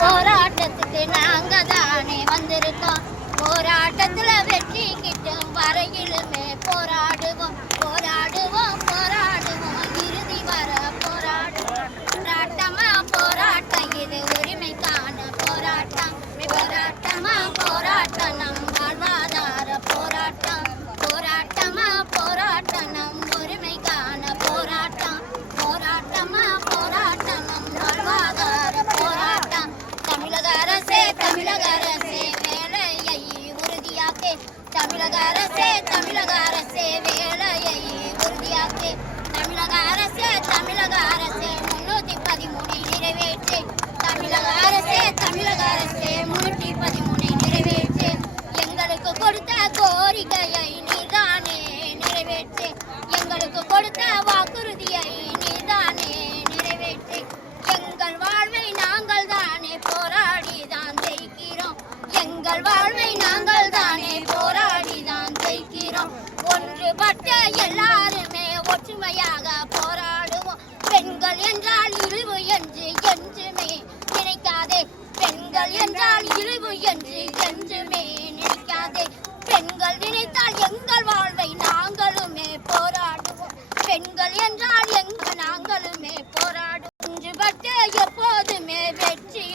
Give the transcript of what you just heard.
போராட்டத்துக்கு நாங்க தானே வந்திருக்கோம். போராட்டத்துல வெற்றி கிட்டும் வரையிலுமே போராடுவோம் போராடுவோம் போராடுவோம் இறுதி வர போராடுவோம். போராட்டமா போராட்டம் இது உரிமைக்கான போராட்டம். போராட்டமா போராட்டம் நம் வாழ்வாதார போராட்டம். போராட்டமா போராட்டம் நம் உரிமைக்கான போராட்டம். போராட்டமா போராட்டம் நம் வாழ்வாதார போராட்டம். தமிழக அரசே தமிழக அரசே வேலையை உறுதியாக்கே. தமிழக அரசே தமிழக அரசே வேலையை உறுதியாக்கே. தமிழக அரசே தமிழக அரசே 313 நிறைவேற்று. தமிழக அரசே தமிழக அரசே 313 நிறைவேற்று. எங்களுக்கு கொடுத்த கோரிக்கையை நீதானே நிறைவேற்று. எங்களுக்கு கொடுத்த வாக்குறுதியை நீதானே நிறைவேற்று. எங்கள் வாழ்வை நாங்கள் தானே போராடி தான் ஜெயிக்கிறோம். எங்கள் வாழ்வை நாங்கள் தானே போராடி தான் ஜெயிக்கிறோம். ஒன்றுபட்ட எல்லாருமே ஒற்றுமையாக போராடுவோம். பெண்கள் என்றால் இழிவு என்று என்றுமே நினைக்காதே. பெண்கள் என்றால் இழிவு என்று என்றுமே நினைக்காதே. பெண்கள் நினைத்தால் எங்கள் வாழ்வை நாங்களுமே போராடுவோம். பெண்கள் என்றால் நாங்களுமே